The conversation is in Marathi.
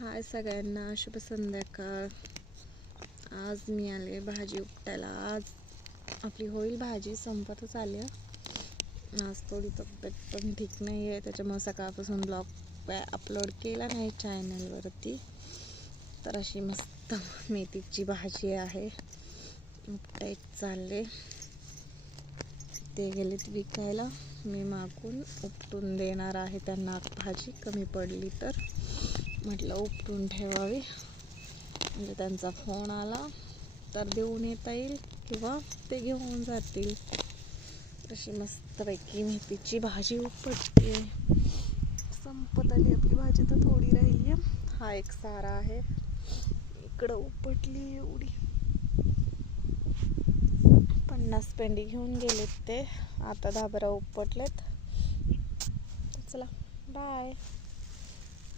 हाय सगळ्यांना, शुभ संध्याकाळ. आज मी आले भाजी उपटायला. आज आपली होईल भाजी, संपतच आली. आज थोडी तब्येत पण ठीक नाही आहे, त्याच्यामुळे सकाळपासून ब्लॉग काय अपलोड केला नाही चॅनलवरती. तर अशी मस्त मेथीची भाजी आहे, उपटायला चालले. ते गेलेत विकायला, मी मागून उपटून देणार आहे त्यांना. भाजी कमी पडली तर म्हटलं उपटून ठेवावी, म्हणजे त्यांचा फोन आला तर देऊन येता येईल किंवा ते घेऊन जातील. अशी मस्तपैकी मेथीची भाजी उपटते. संपत आली आपली भाजी, तर थोडी राहिली आहे. हा एक सारा आहे, इकडं उपटली एवढी. 50 पेंडी घेऊन गेलेत ते, आता 10-12 उपटलेत. चला बाय.